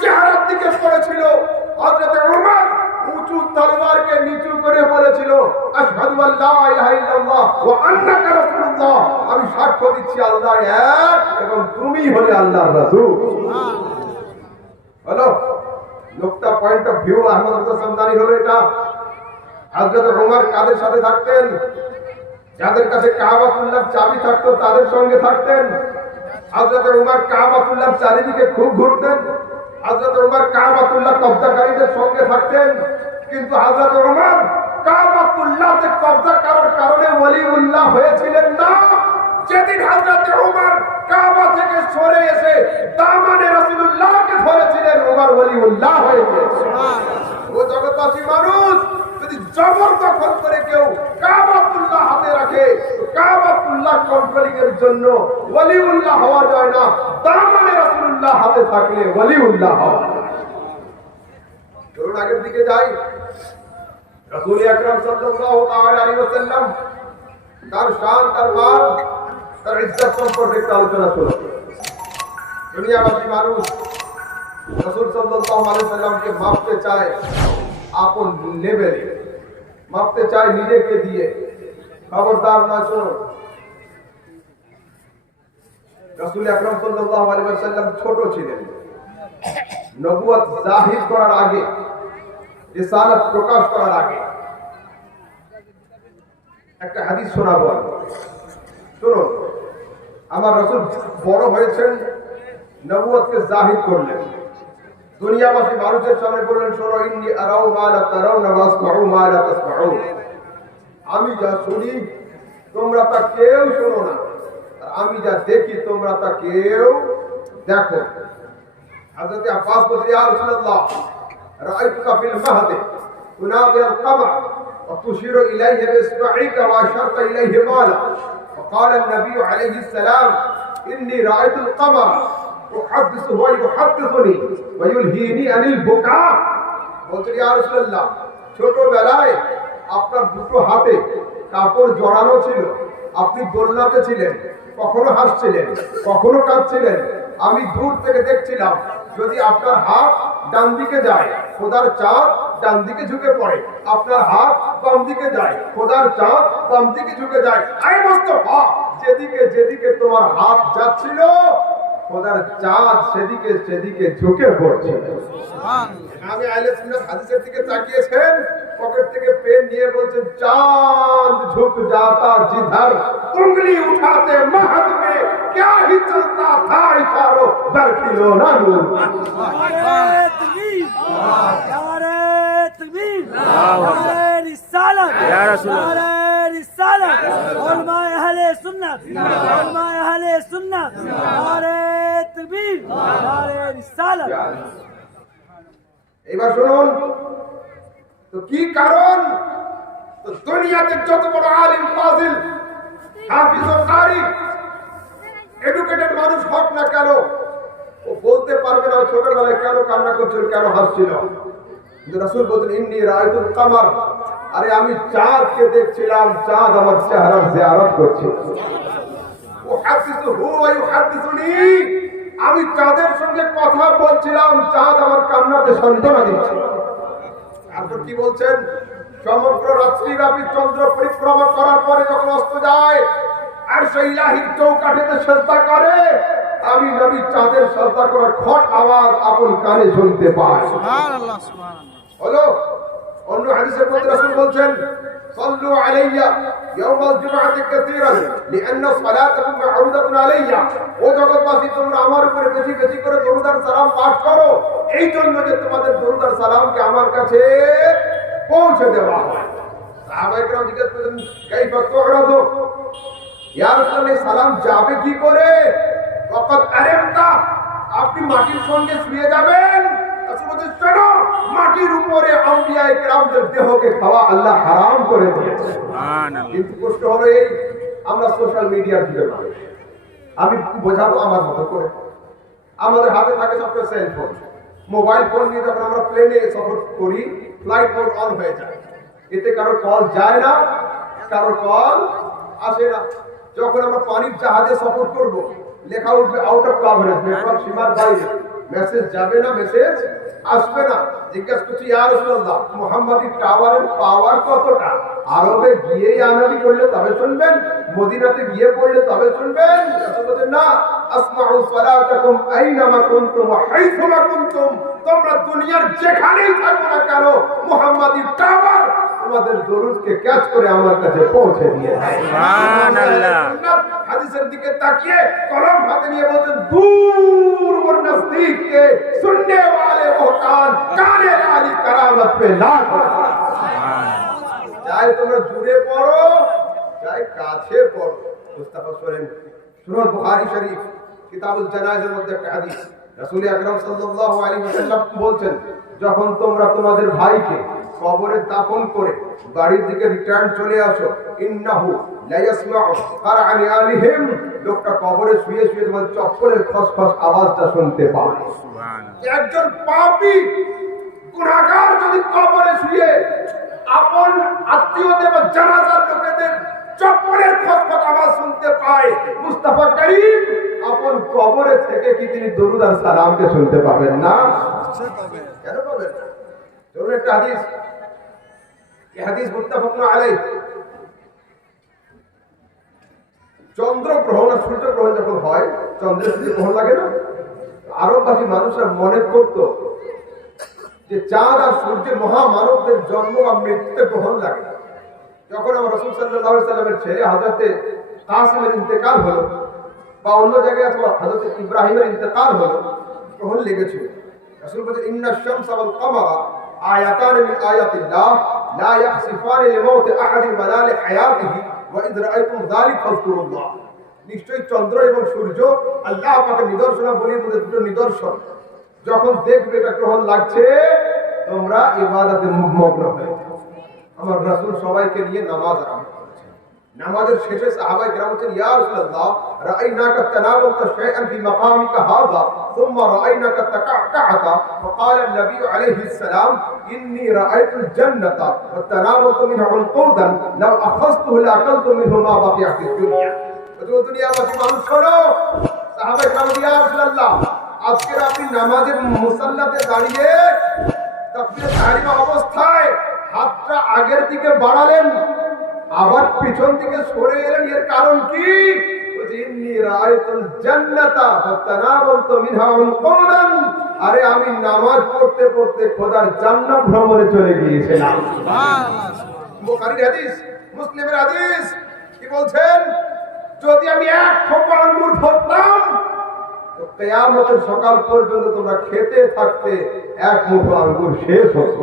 চেহারার দিকে পড়েছিল। হযরত ওমর উঁচু তলোয়ারকে নিচু করে বলেছিল, আশহাদু আল্লা ইলাহা ইল্লাল্লাহ ওয়া আন্নাকা রাসূলুল্লাহ, আমি সাক্ষ্য দিচ্ছি আল্লাহ এক এবং তুমি হলে আল্লাহর রাসূল। হলো লোকটা point of view Ahmad Samdani হলো এটা। হযরত ওমর কাদের সাথে থাকতেন? যাদের কাছে কাবাতুল্লাহর চাবি থাকতো তাদের সঙ্গে থাকতেন। হযরত ওমর কাবাতুল্লাহর চারিদিকে খুব ঘুরতেন। হযরত ওমর কাবাতুল্লাহ কব্জাকারীদের সঙ্গে থাকতেন। কিন্তু হযরত ওমর কাবাতুল্লাহতে কব্জা করার কারণে ওলিউল্লাহ হয়েছিলেন না। যেদিন হযরত ওমর কাবা থেকে সরে এসে দামানে রাসূলুল্লাহকে ধরেছিলেন, ওমর ওলিউল্লাহ হয়ে গিয়েছিলেন। ও জগৎবাসী মানুষ, যদি জবরদখল করে কেউ কাবাতুল্লাহ হাতে রাখে, কাবাতুল্লাহ কন্ট্রোলিং এর জন্য ওলিউল্লাহ হওয়া যায় না। দামানে রাসূলুল্লাহ হাতে থাকলে ওলিউল্লাহ হওয়া যায়। চলুন আগের দিকে যাই। রাসূল আকরাম সাল্লাল্লাহু তাআলা আলাইহি ওয়াসাল্লাম তার শান, তার মান, তার ইজ্জত সম্পর্কে একটা আলোচনা চলছে। দুনিয়াবাসী মানুষ রাসূল সাল্লাল্লাহু আলাইহি ওয়াসাল্লামকে মাপতে চায় আপন লেভেলে, মাপতে চায় নিজেকে দিয়ে। খবরদার না, শুনুন, রাসূল আকরাম সাল্লাল্লাহু আলাইহি ওয়াসাল্লাম ছোট ছিলেন। নবুয়ত জাহির করার আগে, রিসালাত প্রকাশ করার আগে একটা হাদিস শোনাবো আমি। শুনুন, আমার রাসূল বড় হয়েছেন, নবুয়তকে জাহির করলেন, দুনিয়াবাসী মানুষের সামনে বললেন, শোনো, ইন্নী আরাউ মা লা তারাউনা ওয়া আসমাউ মা লা তাসমাউন, আমি যা শুনি তোমরা তা কেউ শোনো না, আর আমি যা দেখি তোমরা তা কেউ দেখো। হযরত আব্বাস বললেন, ইয়া রাসূলুল্লাহ, রাআইতুকা ফিল মাহদি তুনাদি আল কমর ওয়া তুশিরু ইলাইহি বিইসবাইকা ওয়া আশারতা ইলাইহি মালা, فقال النبي عليه السلام إني رأيت القمر أحدثه ويحدثني ويلهيني عن البكاء। বলতেন, ইয়া রাসূলুল্লাহ, ছোটবেলায় আপনার দুটো হাতে কাপড় জড়ানো ছিল, আপনি দোলনাতে ছিলেন, কখনো হাসছিলেন কখনো কাঁদছিলেন, আমি দূর থেকে দেখছিলাম। যদি আপনার হাত ডান দিকে যায়, খোদার চাঁদ ডান দিকে ঝুঁকে পড়ে, আপনার হাত বাম দিকে যায়, খোদার চাঁদ বাম দিকে ঝুঁকে যায়। আই মুস্তাফা, যেদিকে যেদিকে তোমার হাত যাচ্ছিল, খোদার চাঁদ সেদিকে সেদিকে ঝুঁকে পড়ছে। আমি আহলে সুন্নাত হাদিসের দিকে তাকিয়েছেন, পকেট থেকে পেন নিয়ে বলছেন, চাঁদ ঝুঁক जाता जिधर उंगली उठाते महद में क्या ही चलता था इशारों बरखिलो ना नूर। नारे तकबीर, नारे तकबीर, नारे रिसालत, या रसूल अल्लाह, नारे रिसालत, उलमाए अहले सुन्नत, उलमाए अहले सुन्नत, नारे तकबीर, नारे रिसालत। এবার শুনুন তো কি কারণ। তো দুনিয়াতে যত বড় আলিম, ফাজিল, হাফিজ ও কারি, এডুকেটেড মানুষ হোক না কেন, ও বলতে পারবে না ছোটবেলায় কেন কান্না করছিল, কেন হাসছিল। কিন্তু রাসূল বলেন, ইন্নী রাআইতুল কমর, আরে আমি চাঁদকে দেখছিলাম, চাঁদ আমার চেহারার জিয়ারত করছিল। উহাদিসুহু ওয়া ইউহাদিসুনি, আমি চাঁদের সঙ্গে কথা বলছিলাম, চাঁদ আমার কান্নাতে সান্ত্বনা দিচ্ছিল। তারপর কি বলছেন, সমগ্র রাত্রিব্যাপী চন্দ্র পরিক্রমা করার পরে যখন অস্ত যায় আর সেই ইলাহির চৌকাঠিতে সেজদা করে, আমি নবী চাঁদের সেজদা করার খট আওয়াজ আপন কানে শুনতে পাই। সুবহানাল্লাহ, সুবহানাল্লাহ। হলো অন্য হাদিসের মধ্যে রাসূল বলছেন, সাল্লু আলাইয়া ইয়াউমাল জুমআতি কাসীরান লিআন্না সালাতাকুম মা'রুদাতুন আলাইয়া, ও জগৎবাসী, তোমরা আমার উপরে বেশি বেশি করে দরুদ আর সালাম পাঠ করো, এই জন্য যে তোমাদের দরুদ আর সালামকে আমার কাছে পৌঁছে দেওয়া হয়। সাহাবায়ে কেরাম জিজ্ঞেস করলেন, কাইফা তু'রাদু, ইয়া রাসূলুল্লাহ, সালাম যাবে কি করে? ওয়াকাদ আরামতা, আপনি মাটির সঙ্গে শুয়ে যাবেন। রাসূল বলেন, শোনো, মাটির উপরে আম্বিয়ায়ে কেরামদের দেহকে খাওয়া আল্লাহ হারাম করে দিয়েছে। সুবহানাল্লাহ। কিন্তু প্রশ্ন হলো এই, আমরা সোশ্যাল মিডিয়ার যুগের মানুষ, আমি বোঝাবো আমার মতো করে। আমাদের হাতে থাকে সবটা সেলফোন, মোবাইল ফোন নিয়ে যখন আমরা প্লেনে সফর করি, ফ্লাইট মোড অন হয়ে যায়, এতে কারো কল যায় না, কারো কল আসে না। যখন আমরা পানির জাহাজে সফর করব, লেখা উঠবে আউট অফ কভারেজ, নেটওয়ার্ক সীমার বাইরে। মেসেজ যাবে না, মেসেজ আসবে না। জিজ্ঞাসা করছি, ইয়া রাসূলুল্লাহ, মুহাম্মাদি টাওয়ারের পাওয়ার কতটা? আরবে গিয়েই আনাবি করলে তবে শুনবেন, মদিনাতে গিয়ে পড়লে তবে শুনবেন? রাসূল বলেন, না, আসমাউ সালাতাকুম আইনামা কুনতুম ওয়া হাইসুমা কুনতুম। তোমরা দুনিয়ার যেখানেই থাকো না কেন, মুহাম্মাদি টাওয়ার তোমাদের দরুদকে ক্যাচ করে আমার কাছে পৌঁছে দিয়ে দেয়। সুবহানাল্লাহ। হাদিসের দিকে তাকিয়ে কলম হাতে নিয়ে বলছেন, দূর ওর নজদীক কে সুননে वाले মোহতান কানে আলী কারামত পে লাখ। চাই তোমরা দূরে পড়ো, চাই কাছে পড়ো। মুস্তাফা শোনেন, শুনুন বুখারী শরীফ কিতাবুল জানাজার মধ্যে একটা হাদিস। রাসূল আকরাম সাল্লাল্লাহু আলাইহি ওয়াসাল্লাম বলছেন, যখন তোমরা তোমাদের ভাইকে কবরে দাফন করে বাড়ির দিকে রিটার্ন চলে আসো, ইন্নাহু লা ইয়াসমাউ কারআনি আলিহিম, লোকটা কবরে শুয়ে শুয়ে তোমাদের চপ্পলের খসখস আওয়াজটা শুনতে পাবে। সুবহানাল্লাহ। একজন পাপী গুনাহগার যদি কবরে শুয়ে আপন আত্মীয়দের বা জানাজার লোকেদের চপ্পলের খসখস আওয়াজ শুনতে পায়, মুস্তাফা করিম আপন কবরে থেকে কি তিনি দরুদ আর সালামকে শুনতে পাবেন না? কেন পাবেন না? ধরুন একটা হাদিস, এই হাদিস মুত্তাফাকুন আলাইহি। চন্দ্রগ্রহণ আর সূর্যগ্রহণ যখন হয়, চন্দ্রের সাথে গ্রহণ লাগে না, আরববাসী মানুষরা মনে করত যে চাঁদ আর সূর্যের মহামানবদের জন্ম বা মৃত্যুতে গ্রহণ লাগে। যখন আমার রাসূল সাল্লাল্লাহু আলাইহি সাল্লামের ছেলে হযরতে কাসিমের ইন্তেকাল হলো, বা অন্য জায়গায় অথবা হযরত ইব্রাহিমের ইন্তেকাল হলো, গ্রহণ লেগেছিল। রাসূল বলেন, ইন্নাশ শামসা ওয়াল কমারা আয়াতান মিন আয়াতিল্লাহ লা ইয়াখসিফান লিমাউত আহাদিন ওয়ালা লিহায়াতিহি ওয়া ইয রাআইতুম যালিকা ফাযকুরুল্লাহ। নিশ্চয়ই চন্দ্র এবং সূর্য আল্লাহ পাকের নিদর্শনাবলীর মধ্যে দুটো নিদর্শন। যখন দেখবে এটা গ্রহণ লাগছে, তোমরা ইবাদতে মগ্ন হয়ে যাও। আমার রাসূল সবাইকে নিয়ে নামাজ আরম্ভ করেছেন। নামাজের শেষে সাহাবায়ে কেরাম বলেন, ইয়া রাসূলুল্লাহ, রাআইনাকা তানাওয়ালতা শাইআন ফি মাকামিকা হাযা সুম্মা রাআইনাকা তাকা'তা ফাকালা আন-নবী আলাইহিস সালাম, ইন্নী রাআইতুল জান্নাতা ওয়া তানাওয়ালতু মিনহু উনকুদান লাউ আখাযতুহু লাআকালতু মিনহু মা বাকিয়া ফিদ দুনিয়া। ওই দুনিয়াবাসী মানুষ শোনো, সাহাবায়ে কেরাম বলেন, ইয়া রাসূলুল্লাহ, আজকে আপনি নামাজের মুসাল্লাতে দাঁড়িয়ে তাকবীরে তাহরিমা অবস্থায় হাতটা আগের দিকে বাড়ালেন, আবার পিছন দিকে সরে এলেন, এর কারণ কি? ইন্নী রাআইতুল জান্নাতা ফাতানাওয়ালতু মিনহা উনকুদান। আরে আমি নামাজ পড়তে পড়তে খোদার জান্নাত ভ্রমণে চলে গিয়েছিলাম। সুবহানাল্লাহ। বুখারীর হাদিস, মুসলিমের হাদিস। কি বলছেন? যদি আমি এক থোপা আঙ্গুর ধরতাম, তো কিয়ামতের সকাল পর্যন্ত তোমরা খেতে থাকতে এক মুঠো আঙ্গুর শেষ হতো।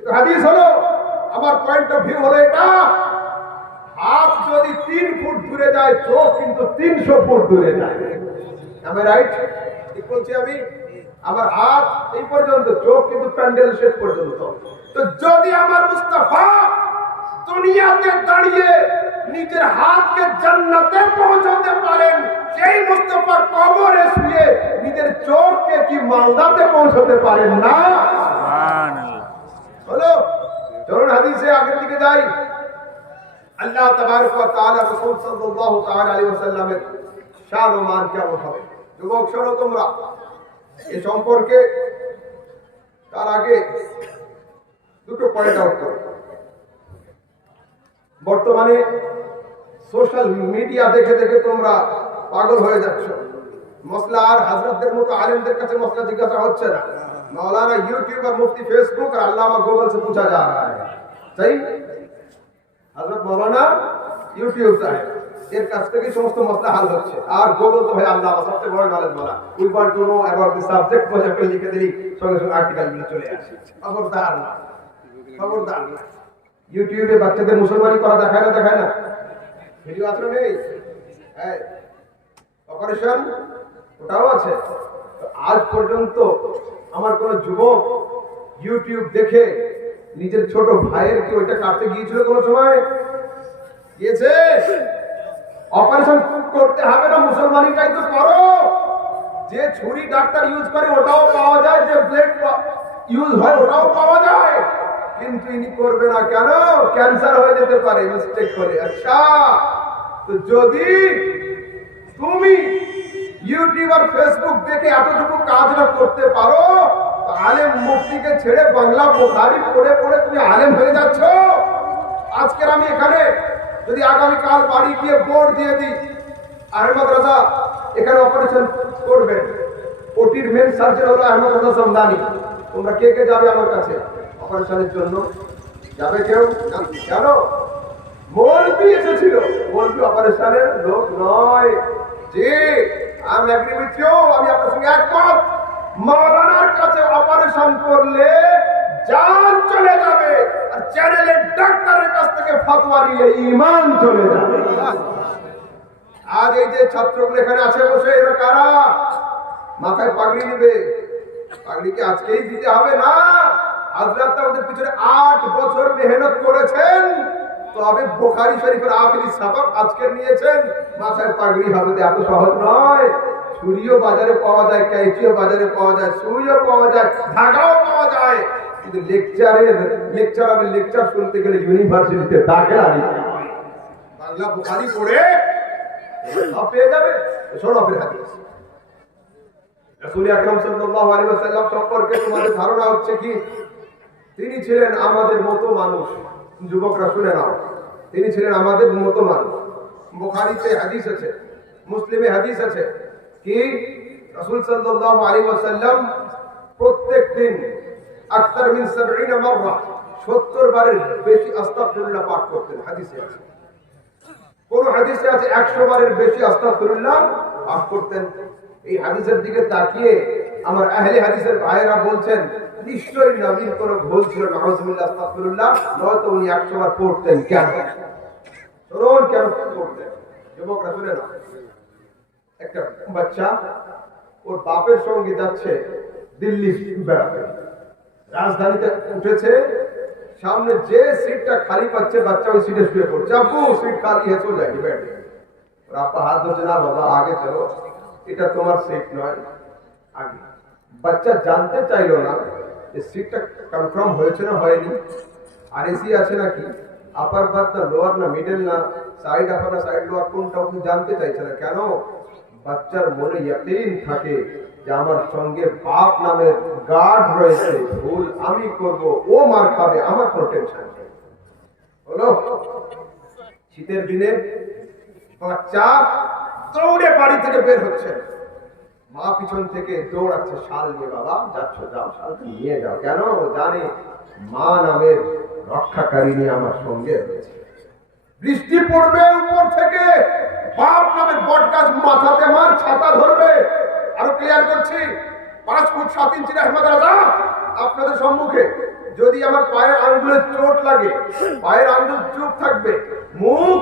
এটা হাদিস হলো। আমার পয়েন্ট অফ ভিউ হলো এটা, হাত যদি 3 ফুট দূরে যায়, চোখ কিন্তু 300 ফুট দূরে যায়। আমি রাইট? ঠিক বলছি আমি? আমার হাত এই পর্যন্ত, চোখ কিন্তু প্যান্ডেল শেষ পর্যন্ত। তো যদি আমার মুস্তাফা দুনিয়াতে দাঁড়িয়ে নিজের হাতকে জান্নাতে পৌঁছাতে পারেন, সেই মুস্তাফা কবরে শুয়ে নিজের চোখকে কি মালদাতে পৌঁছাতে পারেন না? সুবহানাল্লাহ। হলো। চলুন হাদিসে আগের দিকে যাই। আল্লাহ তাবারক ওয়া তাআলা রাসূল সাল্লাল্লাহু তাআলা আলাইহি ওয়াসাল্লামের শান ও মান কেমন হবে? যুবক শোনো তোমরা, এই সম্পর্কে তার আগে দুটো পয়েন্ট আউট করো। বর্তমানে সোশ্যাল মিডিয়া দেখে দেখে তোমরা পাগল হয়ে যাচ্ছ। মসলা আর হযরতদের মতো আলেমদের কাছে মসলা জিজ্ঞাসা হচ্ছে না। मौलाना यूट्यूब और मुफ्ती फेसबुक और अल्लामा गूगल से पूछा जा रहा है। सही? हजरत मौलाना यूट्यूब साहेब এর কাছ থেকে সমস্ত মসলা হাল হচ্ছে। আর গুগল তো ভাই আল্লাহ সবচেয়ে বড় নলেজ বলা, we want to know about the subject বলে একটা লিখে দিলি, সঙ্গে সঙ্গে আর্টিকেলগুলো চলে আসে। খবরদার না, খবরদার না। ইউটিউবে বাচ্চাদের মুসলমানি করা দেখায় না, দেখায় না? ভিডিও আছে না? নেই? হ্যাঁ, অপারেশন ওটাও আছে। আজ পর্যন্ত আমার কোন যুবক ইউটিউব দেখে নিজের ছোট ভাইয়ের কি ওইটা কাটতে গিয়েছিল কোন সময়? গিয়েছে? অপারেশন করতে হবে না, মুসলমানিটাই তো করো। যে ছুরি ডাক্তার ইউজ করে ওটাও পাওয়া যায়, যে ব্লেড ইউজ হয় ওটাও পাওয়া যায়, কিন্তু ইনি করবে না কেন? ক্যান্সার হয়ে যেতে পারে মিস্টেক করে। আচ্ছা, তো যদি তুমি ইউটিউব আর ফেসবুক দেখে এতটুকু কাজ না করতে পারো, আলেম মুফতিকে ছেড়ে বাংলা বুখারী পড়ে পড়ে তুমি আলেম হয়ে যাচ্ছ। আজকের আমি এখানে যদি আগামীকাল বাড়ি গিয়ে বোর্ড দিয়ে দিই আহমদ রাজা এখানে অপারেশন করবেন, ওটির মেন সার্জন হলো আহমদ রাজা জামদানি, তোমরা কে কে যাবে আমার কাছে অপারেশনের জন্য? যাবে কেউ? কেন? মৌলবি এসেছিল, মৌলবি অপারেশনের লোক নয়। জি, আমি এগ্রি উইথ ইউ, আমি আপনার সঙ্গে একমত। মাওলানার কাছে অপারেশন করলে জান চলে যাবে, আর চ্যানেলের ডাক্তারের কাছ থেকে ফতোয়া নিলে ঈমান চলে যাবে। আজ এই যে ছাত্রগুলো এখানে আছে বসে, এরা কারা? মাথায় পাগড়ি দিবে, পাগড়ি কি আজকেই দিতে হবে? না, হযরত আমাদের পিছনে 8 বছর মেহনত করেছেন, তবে বুখারী শরীফের আখেরি সবক আজকে নিয়েছেন, মাথায় পাগড়ি হবে এত সহজ নয়। ছুরিও বাজারে পাওয়া যায়, কাঁচিও বাজারে পাওয়া যায়, সুইও পাওয়া যায়, ধাগাও পাওয়া যায়, কিন্তু লেকচারের লেকচার শুনতে গেলে ইউনিভার্সিটিতে দাখিলা নিতে হয়। বাংলা বুখারী পড়ে সব পেয়ে যাবে। শোনো ফির হাদিস, রাসূল আকরাম সাল্লাল্লাহু আলাইহি ওয়াসাল্লাম সম্পর্কে তোমাদের ধারণা হচ্ছে কি? তিনি ছিলেন আমাদের মতো মানুষ। যুবকরা শুনে নাও, তিনি ছিলেন আমাদের মতো মানুষ। বুখারীতে হাদিস আছে, মুসলিমে হাদিস আছে কি রাসূল সাল্লাল্লাহু আলাইহি ওয়াসাল্লাম প্রত্যেক দিন আকতার মিন 70 মাররা 70 বারের বেশি আস্তাগফিরুল্লাহ পাঠ করতেন। হাদিসে আছে, কোন হাদিসে আছে 100 বারের বেশি আস্তাগফিরুল্লাহ পাঠ করতেন। এই হাদিসের দিকে তাকিয়ে আমার আহলে হাদিসের ভাইয়েরা বলছেন নিশ্চয়ই নবীর কোনো ভুল ছিল না, নাউযুবিল্লাহ আস্তাগফিরুল্লাহ, নয়তো উনি 100 বার পড়তেন কেন? শুনুন কেন পড়তেন। যুবকরা শুনে না, একটা বাচ্চা ওর বাপের সঙ্গে যাচ্ছে দিল্লি বেড়াতে, রাজধানীতে উঠেছে, সামনে যে সিটটা খালি পাচ্ছে বাচ্চা ওই সিটে শুয়ে পড়ছে। আপু সিট খালি है চলে যাই बैठे, और आपका हाथ धोते ना बाबा आगे चलो, এটা তোমার সিট নয় আগে। বাচ্চা জানতে চাইলো না যে সিটটা কনফার্ম হয়েছে না হয়নি, আর এসি আছে নাকি, আপার বাদ না লোয়ার না মিডল না সাইড আপার না সাইড লোয়ার কোনটা আপনি জানতে চাইছে না। কেন? বাচ্চার মনে ইয়াকিন থাকে যে আমার সঙ্গে বাপ নামের গার্ড রয়েছে, ভুল আমি করব, ও মার খাবে, আমার কোনো টেনশন নেই। হলো শীতের দিনে বাচ্চা দৌড়ে বাড়ি থেকে বের হচ্ছে, মা পিছন থেকে দৌড়াচ্ছে শাল নিয়ে, বাবা যাচ্ছ যাও, শাল নিয়ে যাও। কেন? জানে মা নামের রক্ষাকারিণী আমার সঙ্গে রয়েছে। বৃষ্টি পড়বে উপর থেকে, বাপ নামের বট গাছ মাথাতে মার ছাতা ধরবে। আরো ক্লিয়ার করছি, 5 ফুট 7 ইঞ্চি আহমদ রাজা আপনাদের সম্মুখে, যদি আমার পায়ের আঙ্গুলের চোট লাগে, পায়ের আঙ্গুল চুপ থাকবে, মুখ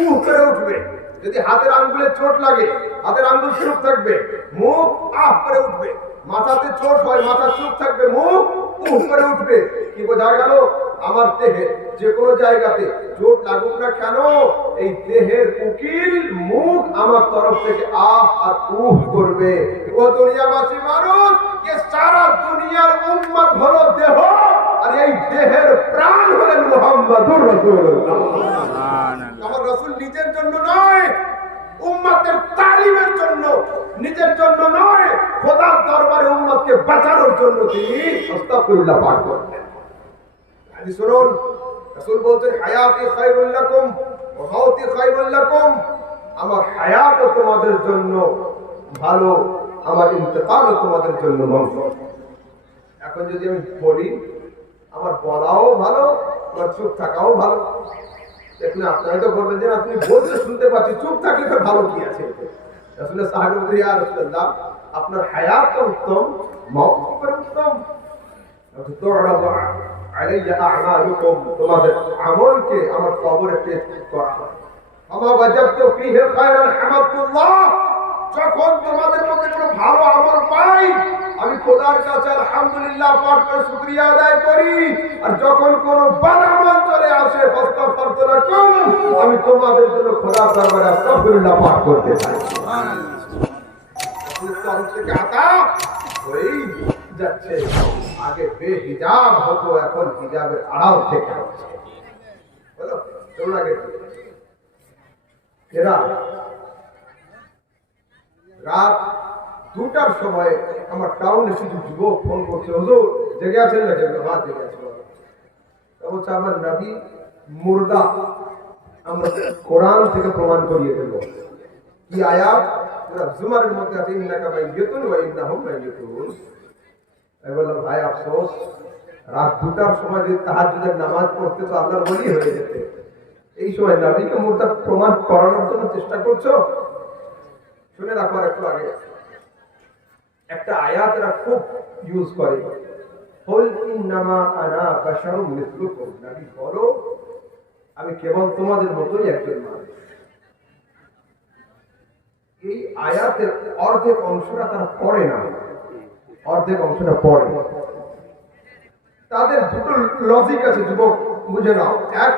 উহ করে উঠবে। যদি হাতের আঙ্গুলে চোট লাগে, হাতের আঙ্গুল চুপ থাকবে, মুখ আহ করে উঠবে। মাথাতে চোট হয়, মাথা চুপ থাকবে, মুখ উহ করে উঠবে। কি বোঝা গেল? আমার দেহে যে কোনো জায়গাতে চোট লাগুক না কেন, এই দেহের উকিল মুখ আমার তরফ থেকে আহ আর উহ করবে। ও দুনিয়াবাসী মানুষ, যে সারা দুনিয়ার উম্মত হলো দেহ, আর এই দেহের প্রাণ হলেন মুহাম্মদুর রাসূলুল্লাহ। আমার রাসূল নিজের জন্য নয়, উম্মতের তালিমের জন্য, নিজের জন্য নয়, খোদার দরবারে উম্মতকে বাঁচানোর জন্য তিনি আস্তাগফিরুল্লাহ পাঠ করতেন। হাদিস শুনুন, রাসূল বলতেন হায়াতি খায়রুল লাকুম ওয়া মাউতি খায়রুল লাকুম, আমার হায়াতও তোমাদের জন্য ভালো, আমার ইন্তেকালও তোমাদের জন্য মঙ্গল। এখন যদি আমি বলি, আমার বলাও ভালো, আমার চুপ থাকাও ভালো। দেখুন আপনারা তো বলবেন যে আপনি বলতে শুনতে পাচ্ছি, চুপ থাকলে তো ভালো কি আছে? আসলে সাহাবী ইয়া রাসূলুল্লাহ, আপনার হায়াত তো উত্তম, মওত উত্তম। তু'রাদু আলাইয়া আ'মালুকুম, তোমাদের আমলকে আমার কবরে পেশ করা হয়। আমা ওয়াজাদতু ফীহি খায়রান হামাদুল্লাহ, যখন তোমাদের মধ্যে কোনো ভালো আমল পাই, আমি খোদার কাছে আলহামদুলিল্লাহ পাঠ করে শুকরিয়া আদায় করি। আর যখন কোনো বদ আমল চলে আসে, ফাস্তাগফিরতু লাকুম, আমি তোমাদের জন্য খোদার দরবারে আস্তাগফিরুল্লাহ পাঠ করতে চাই। যাচ্ছে আগে বেহিজাব হতো, এখন হিজাবের আড়াল থেকে হচ্ছে। বলো চলুন আগে। এরা রাত 2টার সময় আমার টাউনে কিছু যুবক ফোন করছে, হুজুর জেগে আছেন না? জেগে, হ্যাঁ জেগে আছে। বলছে আমার নবী মুর্দা, আমরা কোরআন থেকে প্রমাণ করিয়ে দেব। কি আয়াত? জুমারের মধ্যে আছে, ইন্নাকা মাইয়িতুন ওয়া ইন্নাহুম মাইয়িতুন। আমি বললাম ভাই আফসোস, রাত 2টার সময় যদি তাহাজ্জুদের নামাজ পড়তে তো আল্লাহর ওলি হয়ে যেতে, এই সময় নবীকে মুর্দা প্রমাণ করানোর জন্য চেষ্টা করছো। শুনে রাখো একটু আগে একটা আয়াত এরা খুব ইউজ করে, কুল ইন্নামা আনা বাশারুম মিসলুকুম, নবী বলো আমি কেবল তোমাদের মতোই একজন মানুষ। এই আয়াতের অর্ধেক অংশটা তারা পড়ে না, অর্ধেক অংশটা পড়ে। তাদের দুটো লজিক আছে যুবক, বুঝে নাও। এক